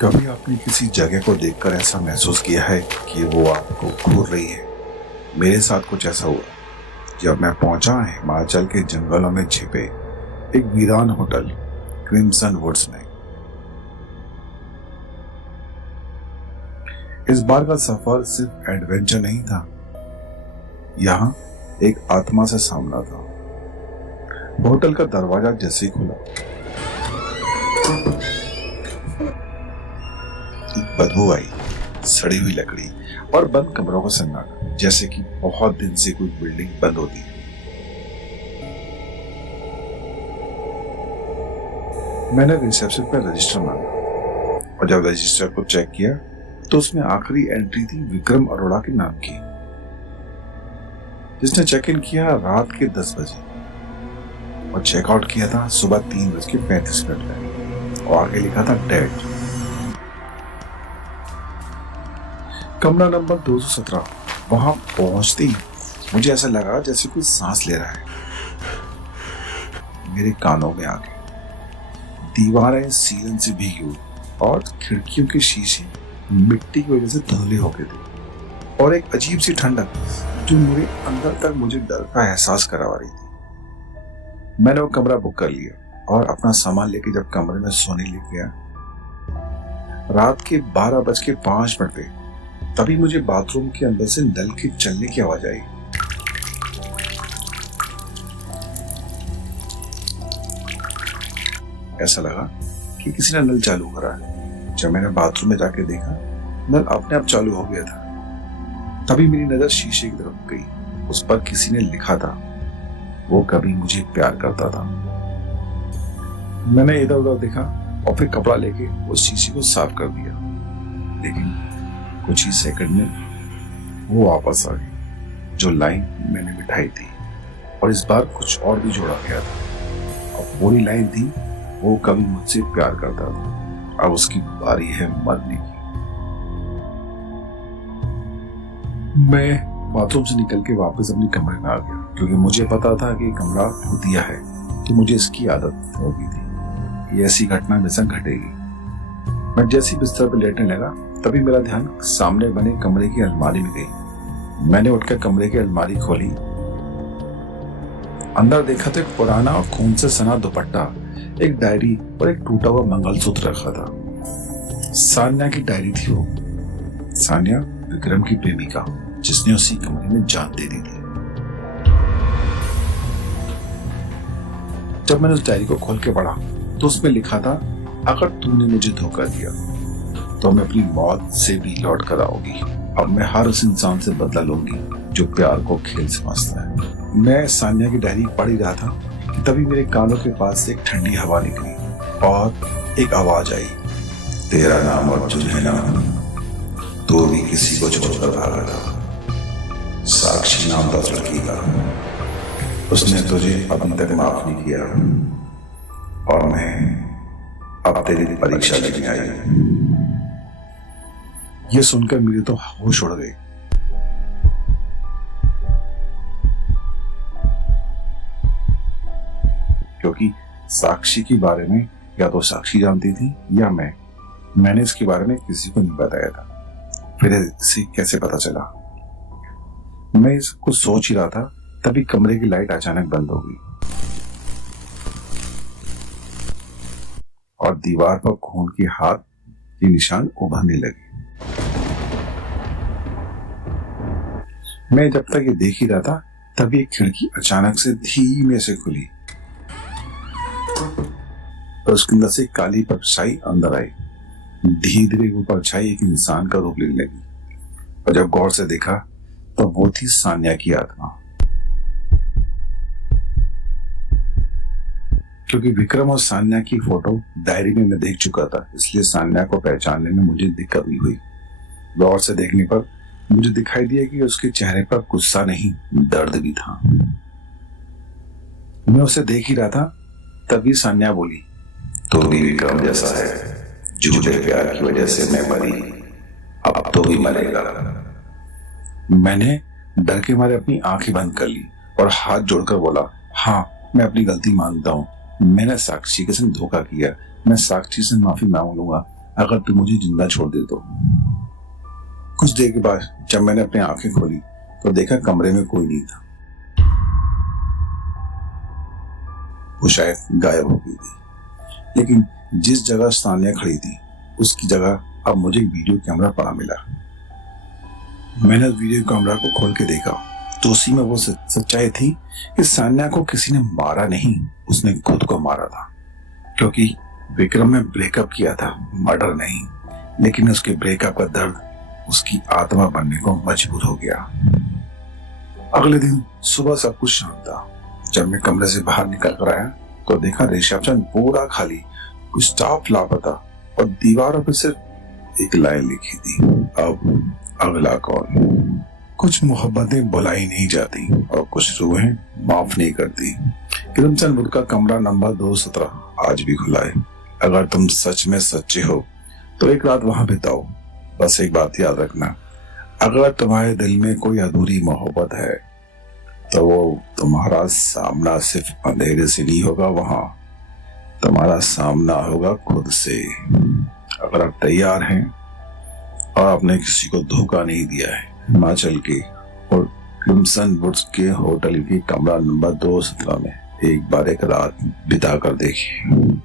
कभी आपने किसी जगह को देखकर ऐसा महसूस किया है कि वो आपको घूर रही है? मेरे साथ कुछ ऐसा हुआ जब मैं पहुंचा हिमाचल के जंगलों में छिपे एक वीरान होटल क्रिम्सन वुड्स में। इस बार का सफर सिर्फ एडवेंचर नहीं था, यहाँ एक आत्मा से सामना था। होटल का दरवाजा जैसे ही खुला, बदबू आई, सड़ी हुई लकड़ी और बंद कमरों का सन्नाटा, जैसे कि बहुत दिन से कोई बिल्डिंग बंद होती है। मैंने रिसेप्शन पर रजिस्टर मांगा और जब रजिस्टर को चेक किया तो उसमें आखिरी एंट्री थी विक्रम अरोड़ा के नाम की, जिसने चेक इन किया रात के 10 बजे और चेकआउट किया था सुबह 3:35 में और आगे लिखा था डेड। कमरा नंबर 217। वहां पहुंचते ही मुझे ऐसा लगा जैसे कोई सांस ले रहा है। मेरे कानों में आ गए, दीवारें सीलन से भीगी हुई और खिड़कियों के शीशे मिट्टी की वजह से धुंधले हो गए थे और एक अजीब सी ठंडक जो मेरे अंदर तक मुझे डर का एहसास करवा रही थी। मैंने वो कमरा बुक कर लिया और अपना सामान लेके जब कमरे में सोने लग गया, रात के 12:05 पे तभी मुझे बाथरूम के अंदर से नल के चलने की आवाज आई। ऐसा लगा कि किसी ने नल चालू करा है। जब मैंने बाथरूम में जाके देखा, नल अपने आप चालू हो गया था। तभी मेरी नजर शीशे की तरफ गई। उस पर किसी ने लिखा था, वो कभी मुझे प्यार करता था। मैंने इधर उधर देखा और फिर कपड़ा लेके उस शीशे को साफ कर दिया, लेकिन कुछ ही सेकंड में वो वापस आ गई। जो लाइन मैंने बिठाई थी और इस बार कुछ और भी जोड़ा गया था। और पूरी लाइन थी, वो कभी मुझसे प्यार करता था, अब उसकी बारी है मरने की। मैं बाथरूम से निकल के वापस अपने कमरे में आ गया, क्योंकि मुझे पता था कि कमरा भूतिया है, तो मुझे इसकी आदत हो गई थी, ये ऐसी घटना हमेशा घटेगी। मैं जैसे बिस्तर पर लेटने लगा, तभी मेरा ध्यान सामने बने कमरे की अलमारी में गई। मैंने उठकर कमरे की अलमारी खोली, अंदर देखा तो एक पुराना और खून से सना दुपट्टा, एक डायरी और एक टूटा हुआ मंगलसूत्र रखा था। सान्या की डायरी थी वो। सान्या विक्रम की प्रेमिका, जिसने उसी कमरे में जान दे दी थी। जब मैंने उस डायरी को खोल के पढ़ा तो उसमें लिखा था, अगर तूने मुझे धोखा दिया तो मैं अपनी मौत से भी लौट कर आऊंगी। अब मैं हर उस इंसान से बदला लूंगी जो प्यार को खेल समझता है। मैं सान्या की डायरी पढ़ ही रहा था कि तभी मेरे कानों के पास से एक ठंडी हवा निकली और एक आवाज आई, तेरा नाम अर्जुन है ना, तो भी किसी को छोड़कर भागा था। साक्षी नाम था लड़की का, उसने तुझे अभी तक माफ नहीं किया और मैं अब तेरी परीक्षा लेने आई। ये सुनकर मेरे तो होश उड़ गए। क्योंकि साक्षी के बारे में या तो साक्षी जानती थी या मैंने इसके बारे में किसी को नहीं बताया था। फिर इसे कैसे पता चला? मैं इसको सोच ही रहा था, तभी कमरे की लाइट अचानक बंद हो गई और दीवार पर खून के हाथ के निशान उभरने लगे। मैं जब तक ये देख ही रहा था, तभी एक खिड़की अचानक से धीमे से खुली और उसके अंदर से काली परछाई अंदर आई। धीरे धीरे वो परछाई एक इंसान का रूप लेने लगी और जब गौर से देखा तो वो थी सान्या की आत्मा। क्योंकि विक्रम और सान्या की फोटो डायरी में मैं देख चुका था, इसलिए सान्या को पहचानने में मुझे दिक्कत नहीं हुई। गौर से देखने पर मुझे दिखाई दिया कि उसके चेहरे पर गुस्सा नहीं, दर्द भी था। मैं उसे देख ही रहा था, तभी सान्या बोली, तो भी विक्रम जैसा है, झूठे प्यार की वजह से मैं मरी, अब तो भी मरेगा। मैंने डर के मारे अपनी आंखें बंद कर ली और हाथ जोड़कर बोला, हाँ मैं अपनी गलती मानता हूँ, मैंने साक्षी के संग धोखा किया, मैं साक्षी से माफी मांग लूंगा, अगर तू मुझे जिंदा छोड़ दे तो। कुछ देर के बाद जब मैंने अपनी आंखें खोली तो देखा कमरे में कोई नहीं था। वो शायद गायब हो गई थी। लेकिन जिस जगह सानिया खड़ी थी उसकी जगह अब मुझे वीडियो कैमरा पड़ा मिला। मैंने वीडियो कैमरा को खोल के देखा तो उसी में वो सच्चाई थी कि सानिया को किसी ने मारा नहीं, उसने खुद को मारा था। क्योंकि विक्रम ने ब्रेकअप किया था, मर्डर नहीं। लेकिन उसके ब्रेकअप का दर्द उसकी आत्मा बनने को मजबूर हो गया। अगले दिन सुबह सब कुछ शांत था। जब मैं कमरे से बाहर निकल कर आया तो देखा रिसेप्शन पूरा खाली, कुछ स्टाफ लापता और दीवारों पर सिर्फ एक लाइन लिखी थी, अब अगला कौन। कुछ मोहब्बतें बुलाई नहीं जाती और कुछ रूहें माफ नहीं करती। क्रिम्सन वुड का कमरा नंबर 217 आज भी खुला है। अगर तुम सच में सच्चे हो तो एक रात वहां बिताओ। बस एक बात याद रखना, अगर तुम्हारे दिल में कोई अधूरी मोहब्बत है तो वो तुम्हारा सामना सिर्फ अंधेरे से नहीं होगा, वहां तुम्हारा सामना होगा खुद से। अगर आप तैयार हैं और आपने किसी को धोखा नहीं दिया है, हिमाचल के और क्रिम्सन वुड्स के होटल के कमरा नंबर 217 में एक बार एक रात बिता कर देखिए।